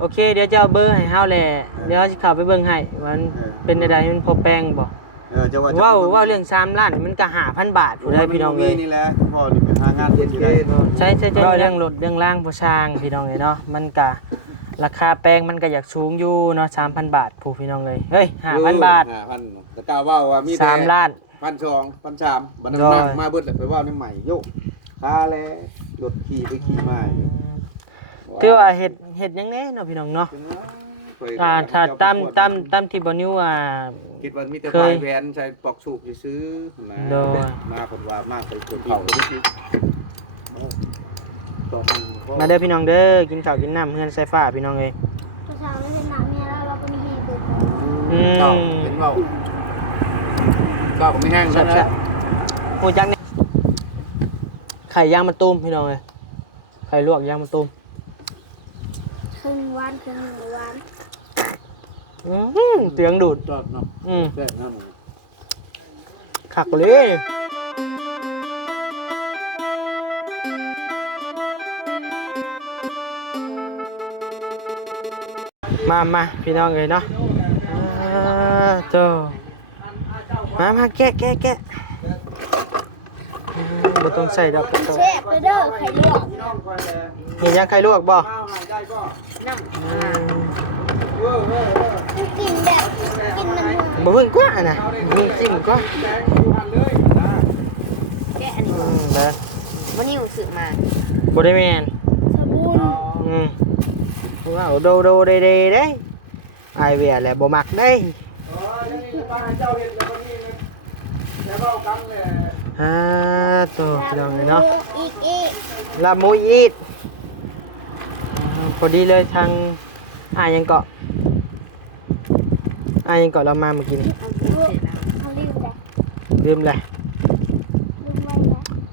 โอเคเดี๋ยวจะเอาเบอร์ให้เฮาแหละเดี๋ยวสิเข้าไปเบิ่งให้ว่ามันเป็นใดๆมันพอแปลงบ่จะว่าว้าวเรื่อง3ล้านมันก็ 5,000 บาทผู้ใดพี่น้องเอ้ยนี่แหละพ่อนี่ไปหางานเฮ็ดอยู่ได้ใช่เรื่องรถเรื่องล่างผู้ช่างพี่น้องเอ้ยเนาะมันก็ราคาแปลงมันก็อยากสูงอยู่เนาะ 3,000 บาทผู้พี่น้องเอ้ยเฮ้ย 5,000 บาท 5,000แต่กล่าวว่ามีแต่3ล้าน 1,200 1,300บัดนั้นมาเบิดแล้วไปว่าในใหม่โยค่าแลรถขี่ไปขี่มาคือว่าเฮ็ดหยังแน่เนาะพี่น้องเนาะถ้าตามที่บ่นิวคิดว่ามีแต่ไฟแหวนใช้ปอกสูบซื้อมาคนว่ามากไปคนเขามาเด้อพี่น้องเด้อกินข้าวกินน้ำเฮือนไฟฟ้าพี่น้องเอ้ยผู้ชายไม่เป็นหนักเนี่ยแล้วเราก็มีเฮบุกเห็นเปล่าก็ไม่แห้งใช่ไหมโอ้จังเนี่ยไข่ย่างมะตูมพี่น้องเอ้ยไข่ลวกย่างมะตูมครึ่งวันครึ่งวัน เตียงดูดจอดเนาะแซ่บน้ำขักเลยมาพี่น้องเลยเนาะโตมาแกะบ่ต้องใส่ดอกเชฟเด้อไข่ลวกเห็นยังไข่ลวกบ่กินแบบกินน้ำบ่เพิ่งกว่าน่ะมีจิ้มก็แกะอันนี้วันนี้ซื้อมาบ่ได้แม่นสบู่ว้าวโดเด้ไอเวียแหละบ่มักเด้ตัวพี่น้องเลยเนาะลามูอีดพอดีเลยทางยังเกาะเรามาเมื่อกี้นี่ลืมเลย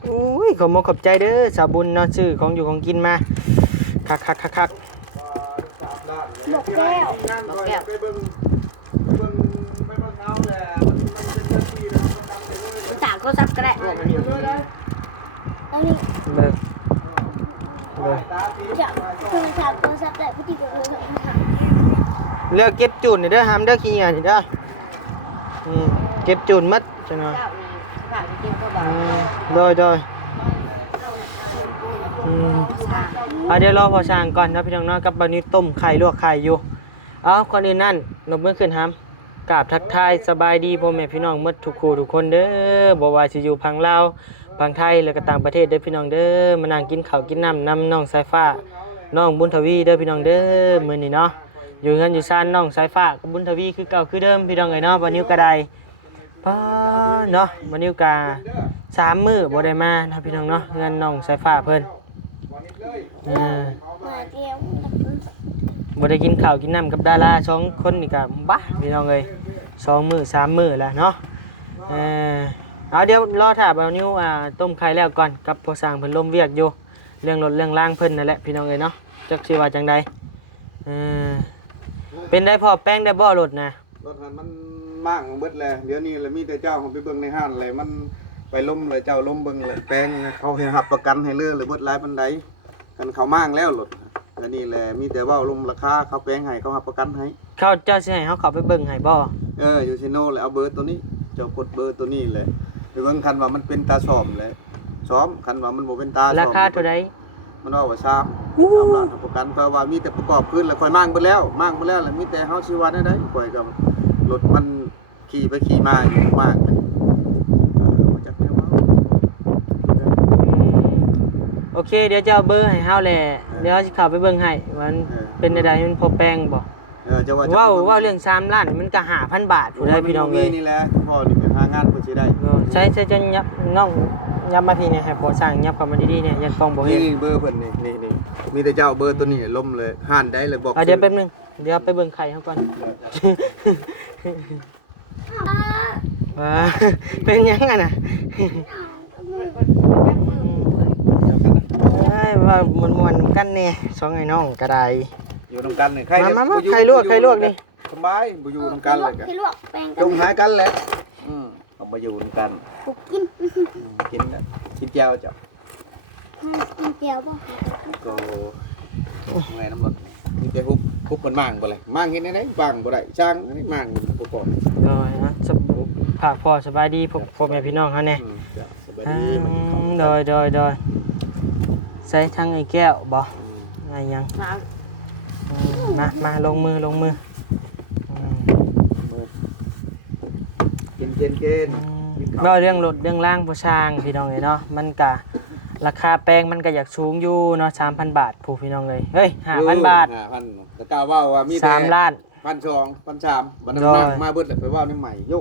อุ้ยขอบใจเด้อสาวบุญเนาะซื้อของอยู่ของกินมาคักบอกแก้วสามก็ซับก็ได้อันนี้จะคือสามตัวซับได้พอดีกับเลยค่ะเลือกเก็บจูนนี่เด้อห้ามเด้อขี้เหี้ยนี่เด้อเก็บจูนมัดจังเนาะโดยเดี๋ยวรอพอช่างก่อนนะพี่น้องเนาะกับบัดนี้ต้มไข่ลวกไข่อยู่ก่อนอื่นนั่นนบมือขึ้นห้ามกราบทักทายสบายดีพ่อแม่พี่น้องหมดทุกคู่ทุกคนเด้อบ่ว่าสิอยู่พังลาวพังไทยแล้วก็ต่างประเทศเด้อพี่น้องเด้อมานั่งกินข้าวกินน้ำน้องสายฟ้าน้องบุญทวีเด้อพี่น้องเด้อมื้อนี้เนาะอยู่เฮือนอยู่ซ่านน้องสายฟ้ากับบุญทวีคือเก่าคือเดิมพี่น้องเอ้ยเนาะบัดนี้ก็ได้เนาะบัดนี้ก็3มื้อบ่ได้มานะพี่น้องเนาะเฮือนน้องสายฟ้าเพิ่นบ่ได้กินข้าวกินน้ำกับดารา2คนนี่ก็บ้าพี่น้องเอ้ย2 มื้อ3 มื้อแล้วเนาะเดี๋ยวรอถามเอานิ้วต้มไข่แล้วก่อนกับพอสร้างเพิ่นลมเวียกอยู่เรื่องรถเรื่องล่างเพิ่นนั่นแหละพี่น้องเอ้ยเนาะจักสิว่าจังใดเป็นได้พอแป้งได้บ่รถนะรถมันมากเบิดแล้วเดี๋ยวนี้แล้วมีแต่เจ้าของไปเบิ่งในห้างเลยมันไปล้มเลยเจ้าล้มเบิ่งเลยแป้งเขาให้รับประกันให้เลื่อนเลยเบิดหลายปานใดกันเขามากแล้วรถแล้วนี่แหละมีแต่ว่าลงราคาเขาแป้งให้เขารับประกันให้เขาเจ้าสิให้เขาเข้าไปเบิ่งให้บ่อยู่ซิโนเลยเอาเบอร์ตัวนี้เจ้ากดเบอร์ตัวนี้เลยไปเบิ่งคันว่ามันเป็นตาซ้อมเลยซ้อมคันว่ามันบ่เป็นตาซ้อมราคาเท่าใดมันว่า3ล้านประกันเพราะว่ามีแต่ประกอบขึ้นแล้วค่อยมั่งไปแล้วแล้วมีแต่เฮาสิว่าได้ค่อยกับรถมันขี่ไปขี่มาอยู่มากจักแนวโอเคเดี๋ยวจะเอาเบอร์ให้เฮาแหละเดี๋ยวสิเข้าไปเบิ่งให้ว่าเป็นใดๆมันพอแปลงบ่จะว่าเรื่อง3ล้านมันก็ 5,000 บาทผู้ใดพี่น้องเอ้ยนี่แหละพ่อนี่ไปหางานเพิ่นสิได้ใช่จะยับน้องยับมาพี่เนี่ยให้พอสร้างยับเข้ามาดีๆเนี่ยยันกล้องบ่เห็นนี่เบอร์เพิ่นนี่มีแต่เจ้าเบอร์ตัวนี้ล้มเลยห่านได้เลยบอกเดี๋ยวแป๊บนึงเดี๋ยวไปเบิ่งไข่เฮาก่อนเป็นยังไงน่ะว่ามันกันเนี่ย2ไอ้น้องก็ได้อยู่ตรงกันนี่ใครมาไข่ลวกนี่สบายบ่อยู่ตรงกันเลยกันจงหากันแหละเอามาอยู่ตรงกันกินแก้วจ้ะกินแก้วบ่ก็ไงน้ำรถ มีแต่ฮุบมันมั่งบ่เลยมั่งเฮ็ดได้บ้างบ่ได้ช่างนี่มั่งบ่พอ โดยนะฝากพ่อสบายดีพ่อแม่พี่น้องเฮาแน่ จ้ะสบายดีมันเข้า โดยใส่ทั้งไอ้แก้วบ่ไอ้ยัง มา มาลงมืออืม เกณฑ์ก็เรื่องรถเรื่องล่างผู้ช่างพี่น้องเลยเนาะมันก็ราคาแป้งมันก็อยากสูงอยู่เนาะ 3,000 บาทผู้พี่น้องเลยเฮ้ย 5,000 บาท 5,000แต่กล่าวว่ามีแต่ 3 ล้าน 1,200 1,300บัดนั้นนั่งมาเบิดแล้วไปว่านี่ใหม่โย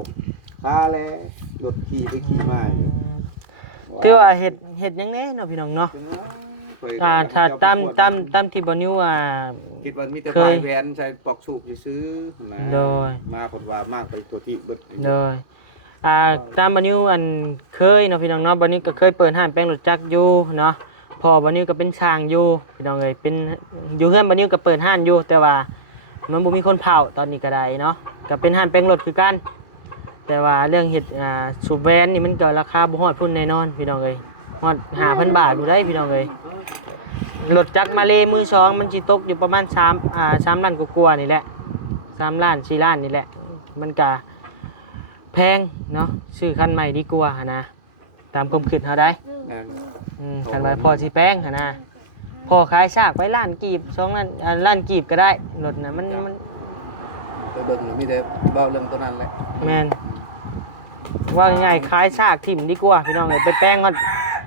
ค่าแล้วรถขี่ไปขี่มาอยู่ ถือว่าเฮ็ดหยังแน่เนาะพี่น้องเนาะถ้าตามที่บ่นิวคิดว่ามีแต่ปลายแหวนใช้ปอกสูบซื้อนะ โดย มาผลว่ามากไปตัวที่เบิด โดยตามบ่นิวเคยเนาะพี่น้องเนาะบ่นิวก็เคยเปิดห้านแป้งรถจักรอยู่เนาะพอบ่นิวก็เป็นช่างอยู่พี่น้องเอ้ยเป็นอยู่เฮือนบ่นิวก็เปิดห้านอยู่แต่ว่ามันบ่มีคนเผาตอนนี้ก็ได้เนาะก็เป็นห้านแป้งรถคือกันแต่ว่าเรื่องเฮ็ดสูบแวนนี่มันก็ราคาบ่ฮอดพุ่นแน่นอนพี่น้องเอ้ยฮอด 5,000 บาทอยู่ได้พี่น้องเอ้ยรถจักรมาเลมือสองมันสิตกอยู่ประมาณ3ล้านกว่าๆนี่แหละ3ล้าน4ล้านนี่แหละมันก็แพงเนาะซื้อคันใหม่ดีกว่าหั่นนะตามความคิดเฮาได้คันว่าพอสิแพงหั่นนะพอขายซากไว้ล้านกีบ2ล้านล้านกีบก็ได้รถน่ะมัน ไปเบิ่งมีแต่เว้าเรื่องตัวนั้นแหละ แม่นว่าง่ายๆขายซากถิ่มดีกว่าพี่น้องเอ้ยไปแป้งก็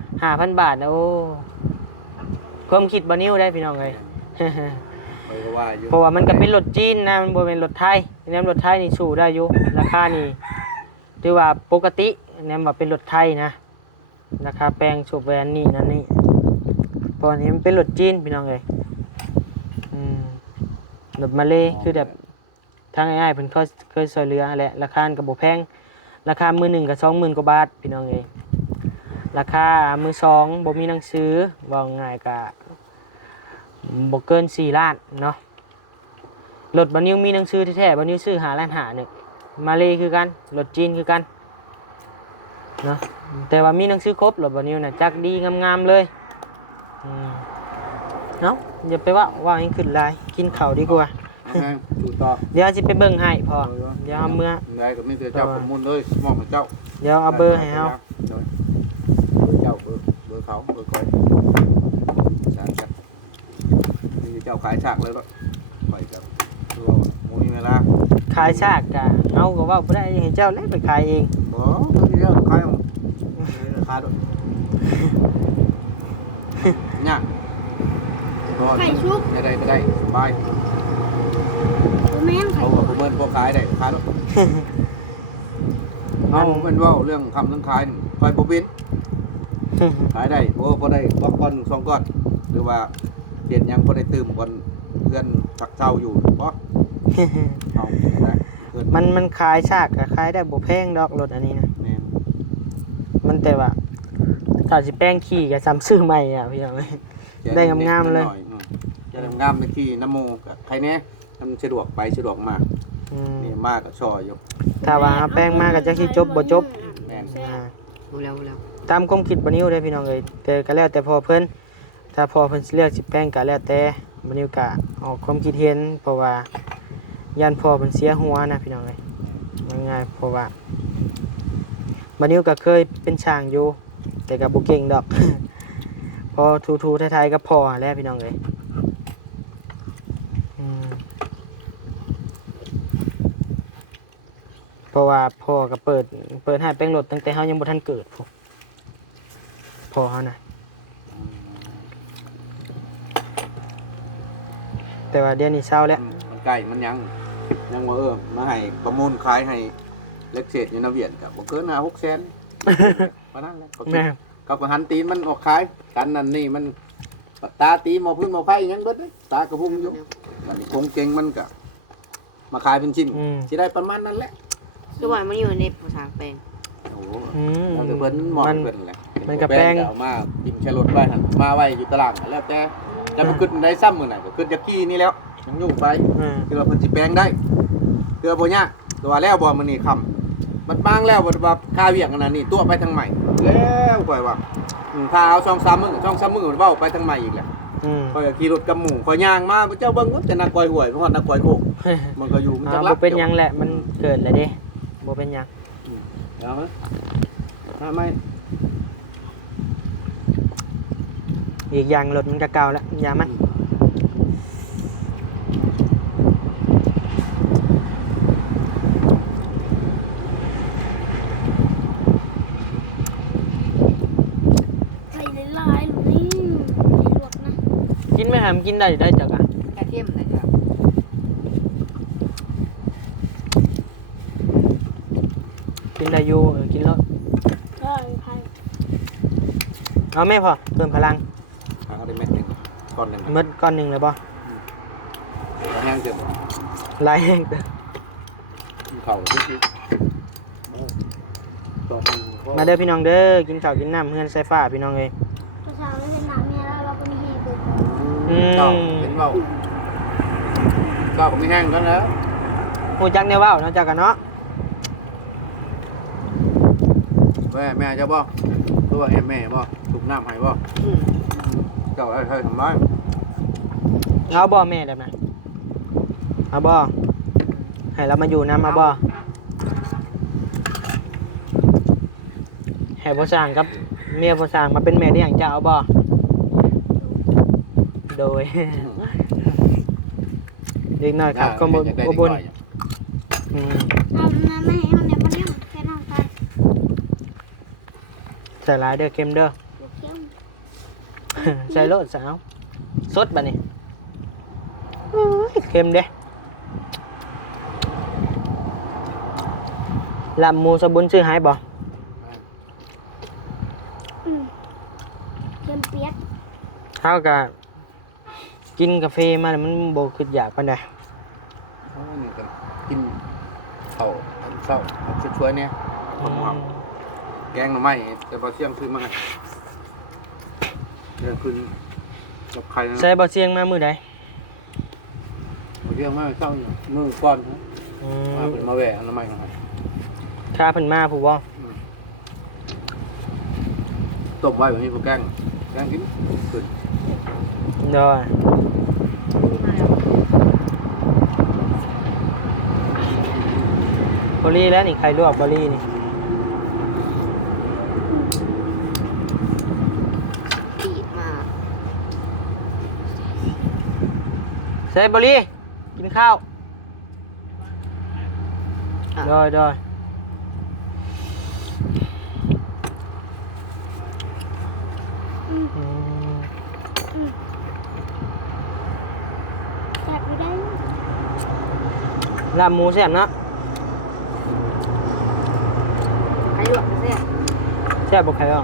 5,000 บาทนะโอ้ความคิดบ่นิ้วได้พี่น้องเอ้ย ไปก็ว่าอยู่ เพราะว่ามันก็เป็นรถจีนนะมันบ่เป็นรถไทยแนมรถไทยนี่สู้ได้อยู่ราคานี่ถือว่าปกติแนมว่าเป็นรถไทยนะราคาแปลงสูบแวนนี่นั่นนี่เพราะอันนี้มันเป็นรถจีนพี่น้องเอ้ยรถมาเลคือแบบทางง่ายๆเพิ่นเคยช่วยเหลือแหละราคาก็บ่แพงราคามือ1ก็ 20,000 กว่าบาทพี่น้องเอ้ยราคามือ2บ่มีหนังสือว่าง่ายก็บ่เกิน4ล้านเนาะรถบ่นิวมีหนังสือแท้ๆบ่นิวซื้อ5ล้าน5นึงมาเลคือกันรถจีนคือกันเนาะแต่ว่ามีหนังสือครบรถบ่นิวน่ะจักดีงามๆเลยเนาะอย่าไปว่าให้ขึ้นหลายกินข้าวดีกว่า ดูต่อ เดี๋ยวสิไปเบิ่งให้พอเดี๋ยวเอาเมื่อ ได้ก็มีแต่เจ้าข้อมูลเลยมองให้เจ้า เดี๋ยวเอาเบอร์ให้เฮา เจ้าเบอร์เขาเบอร์คอยฉากกันนี่เจ้าขายฉากเลยรถไปกับตัวมูนี่เวลา ขายซากก็เอาก็ว่าบ่ได้ให้เจ้าแล้วไปขายเอง บ่ตัวเจ้าขายราคาด้วยเนี่ยไข่ชุบได้ก็ได้สบาย แม่งไข่ เอาว่าผมเบิ้ลพวกขายได้ขายด้วยเอาเป็นว่าเรื่องคำเรื่องขายคอยปุ๊บบิน ขายได้โอ้พอได้บล็อกก้อน2ก้อนหรือว่าเปลี่ยนยังพอได้ตื่มก้อนเพื่อนผักเช่าอยู่บ่เอาได้เพื่อน มันขายซากก็ขายได้บ่แพงดอกรถอันนี้นะ แม่น มันแต่ว่าถ้าสิแป้งขี่ก็ซ้ำซื้อใหม่อ่ะพี่น้องได้งามๆเลย จะงามในที่น้ำโมกับใครแน่มันสะดวกไปสะดวกมากนี่มากกับชออยู่ ถ้าว่าแป้งมาก็จักสิจบบ่จบ แม่น รู้แล้ว ตามความคิดบ่นิวเด้อพี่น้องเอ้ยแต่ก็แล้วแต่พอเพิ่นถ้าพอเพิ่นสิเลือกสิแป้งก็แล้วแต่บ่นิวก็ออกความคิดเห็นเพราะว่าย่านพ่อเพิ่นเสียหัวนะพี่น้องเอ้ยง่ายๆเพราะว่าบ่นิวก็เคยเป็นช่างอยู่แต่ก็บ่เก่งดอก พอทูๆไทยๆก็พอแล้วพี่น้องเอ้ยเพราะว่าพ่อก็เปิดให้แป้งรถตั้งแต่เฮายังบ่ทันเกิดพุ่นพ่อเฮานะแต่ว่าเดี๋ยวนี้เศร้าแล้ว มันใกล้มันยังว่ามาให้ประมูลขายให้เล็กเศษอยู่นาเวียนกับบ่เกิน5-6 แสนปานนั้นแหละ แม่ กับหันตีนมันออกขายกันนั่นนี่มันตาตีหมอพื้นหมอไฟยังเบิดเลยตากระพุ่งอยู่มันคงเก่งมันก็มาขายเป็นชิ้นสิได้ประมาณนั้นแหละ คือว่ามันอยู่ในภาษาแปลง โอ้โหมันเพิ่นหมอนเพิ่นแหละ มันก็แป้ง เอามากินแครอทไว้หั่นมาไว้อยู่ตลาดแล้วแต่แล้วมันขึ้นได้ซ้ำมื้อไหนก็ขึ้นจากกี้นี่แล้วยังอยู่ไปคือว่าเพิ่นสิแปลงได้คือบ่ยากตัวแล้วบ่มื้อนี้ค่ำมันบางแล้วบ่ว่าค่าเวียกอันนั้นนี่ตัวไปทางใหม่แล้วข่อยว่าถ้าเอา2-3 มื้อ2-3 มื้อเว้าไปทางใหม่อีกแหละ คอยขี่รถกับหมู่คอยย่างมาเจ้าเบิ่งว่าจะนักกอยหวยเพราะว่านักกอยโคกมันก็อยู่มันจะรั บ่เป็นหยังแหละมันเกิดแล้วเด้บ่เป็นหยัง เอาไหมไม่ อีกอย่างรถมันก็เก่าแล้วอย่ามัน ไข่ลายๆหรือนี่ลวกนะ กินไหมหามกินได้จักอ่ะ แค่เข้มเลยจ้ะ กินได้อยู่กินแล้ว ก็ไข่ เอาแม่พอเพิ่มพลัง เอาได้เม็ดหนึ่งก้อนหนึ่ง หมดก้อนหนึงเลยบ่ แห้งเกิน ลายแห้งเด้อ เข่าที่ต่อ มาเด้อพี่น้องเด้อกินข้าวกินน้ำเฮือนไฟฟ้าพี่น้องเอ้ย ภาษาไม่เป็นน้ำเนี่ยแล้วเราก็มีเฮเบิร์ เจ้าเป็นเบาก็ไม่แห้งกันแล้ว ฮู้จักแนวเว้าเนาะจักกันเนาะ แม่เจ้าบ่รู้ว่าแม่บ่ถูกน้ำให้บ่เจ้าให้ทำไม เอาบ่แม่ได้ไหมเอาบ่ให้เรามาอยู่นำมาบ่ให้พ่อสร้างกับเมียพ่อสร้างมาเป็นแม่ได้อย่างเจ้าเอาบ่โดย เด็กน้อยครับก็บ่บ่นอืม เอาน้ำไม่ให้มันเนี่ยมันเนี่ยแค่น้ำตาล ใส่หลายเด้อเค็มเด้อ ลูกเขี้ยว ใส่โลดสาวสดบัดนี้โอ้ยเค็มเด้ลำหมูสบุนซื้อหายบ่ เค็มเปียก เฮาก็กินกาแฟมาแล้วมันบ่คิดอยากปานใด นี่ก็กินข้าวเช้าช่วยๆเนี่ย อืม แกงหน่อไม้แต่พอเที่ยงคืนมาเที่ยงคืนกับใครนะ ใส่บ่เสียงมามื้อใด พอเที่ยงมาเช้าอยู่มือก้อนนะ อื มาเป็นมาแหวะหน่อไม้หน่อย ค่าเพิ่นมาผู้บ่ ต้มไว้แบบนี้พวกแกงกินขึ้น เด้อบ่รีแล้วนี่ไข่ลวกบ่รีนี่ ตีดมา ใส่บ่รีกินข้าวได้ แซ่บไม่ได้ ลาบหมูแซ่บเนาะ ใครลวกเสีย แซ่บบ่ไข่อ่ะ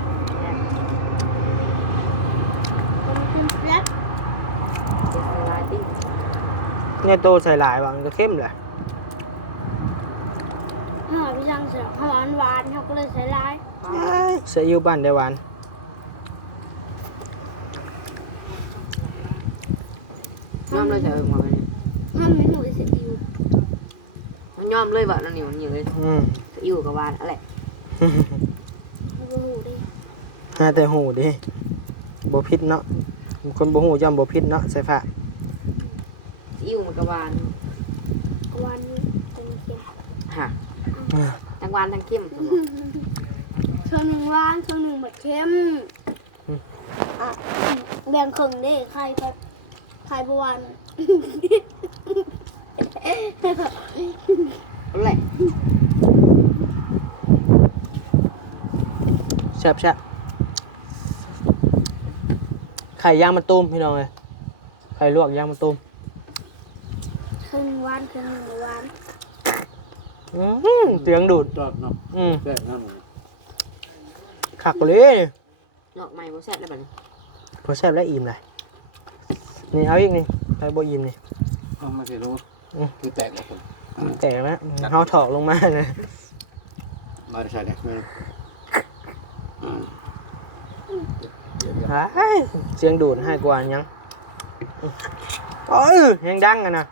มันเค็มเปียก ลายติ้ง เนี่ยโตใส่หลายว่ะมันก็เค็มแหละ ห่อพี่ช่างเสือหอมหวานเขาก็เลยใส่ลาย ใส่อยู่บ้านได้หวาน ย้อมเลยจะมาเลย ห้ามไม่หนูเสร็จอยู่ มันย้อมเลยแบบนั่นนี่มันอยู่เลย อืม อยู่กับวานอะไร เขาก็หูดิ หาแต่หูดิบ่ผิดเนาะคนบ่หูย่อมบ่ผิดเนาะใส่ผ้า อยู่มันกับวาน วันนี้จะมีเค็ม ฮะทั้งวานทั้งเข้ม ช่วงหนึ่งหวานช่วงหนึ่งแบบเค็มอ่ะแบ่งครึ่งดิใครประวัน อะไร แซ่บไข่ย่างมะตูมพี่น้องเอ้ยไข่ลวกย่างมะตูม ครึ่งหวานครึ่งหนึ่งหวาน เสียงดูด จอดเนาะแซ่บนะมึง คักเลย ดอกไม้โบแซ่บได้แบบนี้ พอแซ่บแล้วอิ่มเลยนี่เอาอีกนี่ไปบ่อิ่มนี่ ไม่ใช่รู้คือแตกแล้วผม แตกแล้วเฮาถอกลงมาเลย มาใช่เนี่ยไม่รู้ เฮ้ยเสียงดูดให้กว่ายังโอ้ยยังดังกันนะ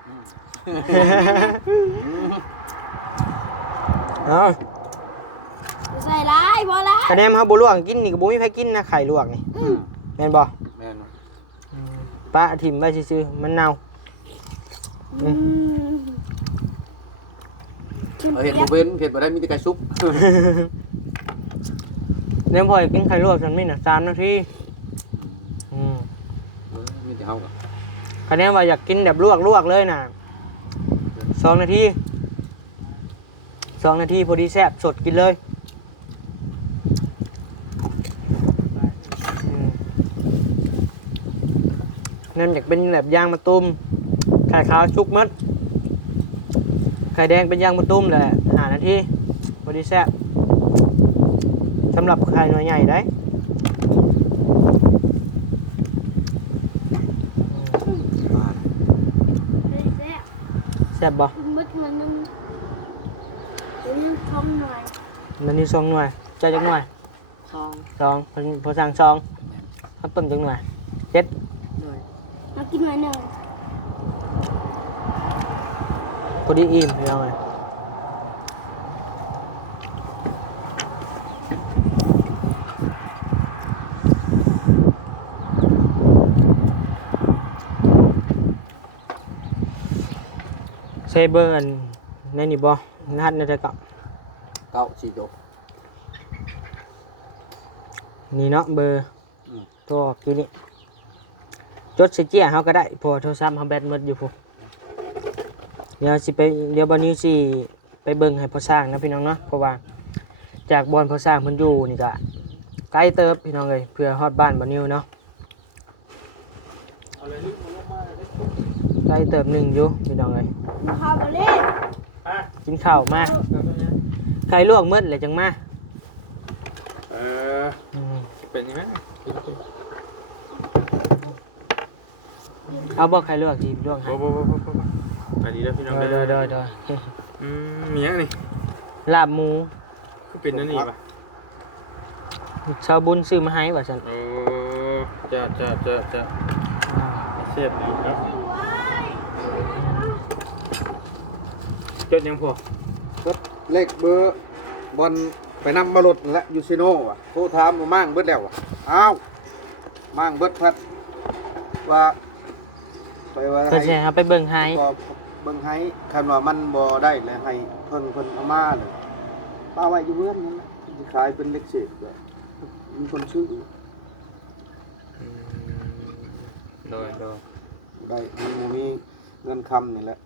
เอา ใส่ลายพอละ คะแนนเขาบุลวกกินนี่ก็บุมีใครกินนะไข่ลวกนี่แม่นบ่ แม่น ปะถิ่มไว้ซื่อๆมันเน่า อืมชิม เอาเห็ด เปี๊ บ่ ยก เป็นเห็ดบ่ได้มีแต่ไก่ซุป เนี่ยพอกินไข่ลวกฉันนี่น่ะ3 นาทีม มีแต่เฮาก็ คะแนนว่าอยากกินแบบลวกเลยน่ะ2 นาที2 นาทีพอดีแซ่บสดกินเลยนั่นอยากเป็นแบบย่างมะตุ้มไข่ขาวชุกมัดไข่แดงเป็นย่างมะตุ้มแหละ5 นาทีพอดีแซ่บสำหรับไข่หน่วยใหญ่ได้ เลยแซ่บ แซ่บบ่ มึดมันนึงเดี๋ยวนี้ท้องหน่อย นั่นนี่2 หน่วยเจ้าจักหน่วย ซอง 2พอสั่ง2เขาต้มจักหน่วย7 หน่วย มากินหน่อยหนึ่ง พอดีอิ่มพี่น้องเอ้ยเซเบอร์อันในนี่บ่นัดในตะกับ เก้าสี่โต นี่เนาะเบอร์ อืม ตัวกี้นี่จดใส่เจียเฮาก็ได้เพอโทรศัพท์เฮาแบตหมดอยู่พุ่นเดี๋ยวบัดนี้สิไปเบิ่งให้พ่อสร้างนะพี่น้องเนาะเพราะว่าจากบอนพ่อสร้างเพิ่นอยู่นี่ก็ไกลเติบพี่น้องเอ้ยเพื่อฮอดบ้านบ่นิวเนาะไกลเติบหนึงอยู่พี่น้องเอ้ย มาข้าวไปเลย กินข้าวมาไข่ลวกหมดเลยจังมา เออ อืม เป็นยังไง เอาบ่ไข่ลวกสิลวกให้ บ่ไปดีแล้วพี่น้อง เด้อ มีหยังนี่ ลาบหมู คือเป็นนั่นนี่ป่ะ ชาวบุญซื้อมาให้ว่าซั่น โอ้จะเสียบดีครับจดยังพอจดเลขเบอร์บอลไปนำมาลดและยูซิโน่อะโทรถามมามั่งเบิดแล้วอะอ้าวมั่งเบิดพัดว่าไปว่า เพิ่นสิให้เอาไปเบิ่งให้ ก็เบิ่งให้คันว่ามันบ่ได้แล้วให้เพิ่นเอามาเลยป้าไว้อยู่เพื่อนนั่นแหละสิขายเป็นเล็กเศษก็มีคนซื้อ โดย ได้มันบ่มีเงินคำนี่แหละ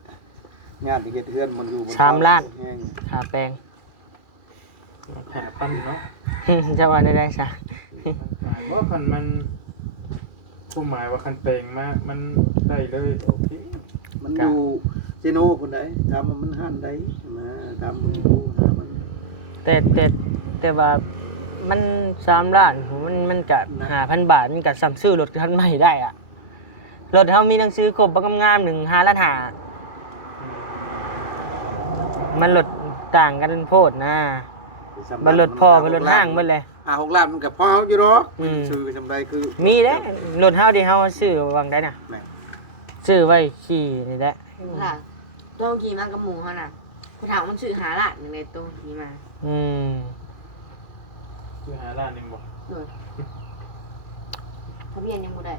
ญาติเฮ็ดเฮือนมันอยู่บน 3 ล้าน แห้ง ค่าแปลง แผลปั้นเนาะ จะว่าได้ซะ ว่าคันมันผู้หมายว่าคันเปลงมากมันได้เลยโอเค มันอยู่เจโน่คนใดถามว่ามันห้านใดนะถามมันอยู่หามัน แต่ว่ามัน3 ล้านมันก็ 5,000 บาทมันก็ซ้ำซื้อรถคันใหม่ได้อะรถเฮามีหนังสือครบบ่งามๆหนึ่ง5 ล้าน 5มันรถต่างกันโพดนะมันรถพ่อมันรถห้างหมดเลย 6 ล้านมันก็พอเอาอยู่ดอก อืม ซื้อจำได้คือ มีเด้รถเฮาที่เฮาซื้อวางได้น่ะ แม่ ซื้อไว้ขี่นี่แหละ ค่ะต้องขี่มากับหมูเขาน่ะไปถามมันซื้อหาหลานยังไงตัวขี่มา อืม คือหาล้านหนึงบ่ โดยทะเบียนยังบ่ได้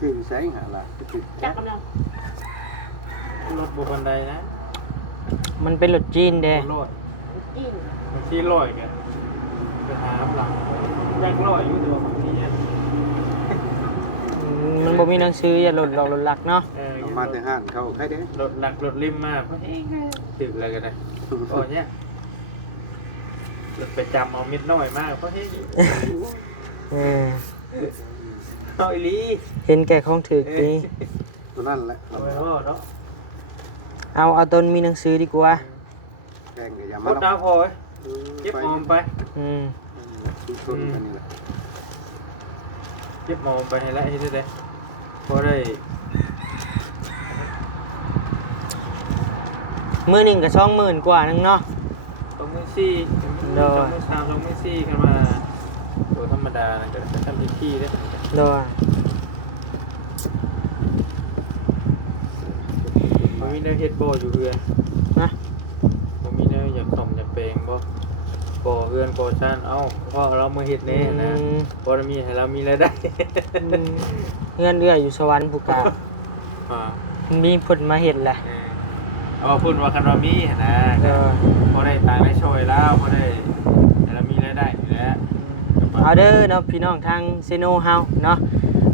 ซื้อใช้หาล่ะซื้อ จักกำลัง รถบ่บันไดนะ มันเป็นรถจีนเด้ บ่ร้อย จิ้น บางทีร้อยแกไปหาหลังยังร้อยอยู่แต่ว่าบางทีเนี่ย มันบ่มีหนังสืออย่ารถหลอกรถหลักเนาะ เอามาแต่ห้านเขาใครเด้ รถหลักรถริมมาเพราะเองถึกอะไรกันได้โอ้เนี่ยรถไปจำเอามิดน้อยมากเพราะเฮ้ย เออ เอาอีหลี เห็นแก่ของถือนี่ ตัวนั่นแหละ เอาไว้ว่าเนาะ เอาตนมีหนังสือดีกว่า แกงก็อย่า พ มา ดดาวพอไว้เก็บออมไป อืม ซื้อชนกันนี่แหละ เก็บออมไปให้ละให้ได้พอได้ มื้อหนึงก็20,000กว่านึงเนาะ ตรงมือซี่ โด ตร ย งมือสามตรงมือซี่กันมาตัวธรรมดานะก็ทำพิธีได้ โดย ผมมีแนวเฮ็ดบ่อยู่เรือน นะ ผมมีแนวอยากส่อมอยากแปลงบ่พอ ก่อเฮือนก่อชานเอ้าพ่อเรามาเฮ็ดแน่นะพอเรามีให้เรามีรายได้ เงื่อนเอื้อยอยู่สวรรค์ผู้กา อ่า มีผลมาเห็นแหละ เอาพูดว่าคันว่ามีนะ เออ พอได้ตังค์ได้ช่วยแล้วพอได้ให้เรามีรายได้อยู่แล้ว เอาเด้อเนาะพี่น้องทางเซโนเฮาเนาะ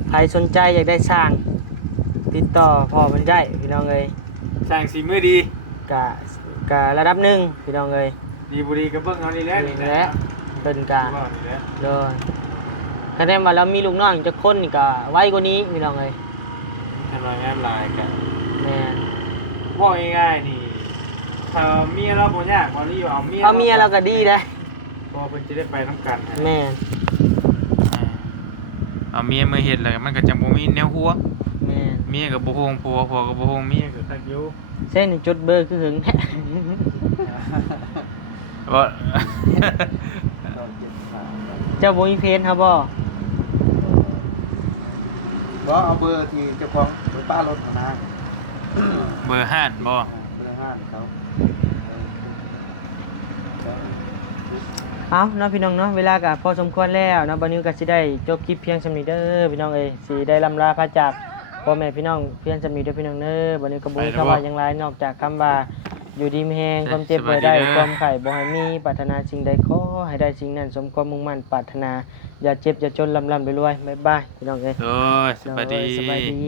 ใครสนใจอยากได้สร้าง ติดต่อพ่อมันได้พี่น้องเอ้ย สร้างสีมือดี กะระดับหนึ่งพี่น้องเอ้ย ดีบุรีกับเบิ้งเอานี่แหละ นี่แหละเป็นกะ นี่แหละ เด้อคะแนนว่าเรามีลูกน้องจะคนนี่ก็ไวกว่านี้พี่น้องเอ้ย ทำงานงานลายกัน แม่น ว่าง่ายๆนี่ถ้าเมียเราบ่ยากวันนี้เอาเมีย เอาเมียเราก็ดีได้ พอเพิ่นจะได้ไปน้ำกัน แม่น เอาเมียมาเฮ็ดแล้วมันก็จังบ่มีแนวหัว แม่น เมียก็บ่ฮู้ผัวผัวก็บ่ฮู้เมียก็ตักอยู่ เส้นนี่จุดเบอร์คือหึงแท้ บ่ เจ้าบ่มีเพจครับบ่ ก็เอาเบอร์ที่เจ้าของรถป้ารถนะ เบอร์ห้านบ่ เบอร์ห้านเขา เอาเนาะพี่น้องเนาะเวลาก็พอสมควรแล้วเนาะบัดนี้ก็สิได้จบคลิปเพียงส่ำนี้เด้อพี่น้องเอ้ยสิได้ลำลาพระจากพ่อแม่พี่น้องเพียงส่ำนี้เด้อพี่น้องเด้อบัดนี้ก็บ่มีคำว่าหยังหลายนอกจากคำว่าอยู่ดีมีแฮงความเจ็บบ่ได้ความไข้บ่ให้มีปรารถนาสิ่งใดขอให้ได้สิ่งนั้นสมความมุ่งมั่นปรารถนาอย่าเจ็บอย่าจนลำรวยๆบ๊ายบายพี่น้องเอ้ย โอ้ยสวัสดี สบายดี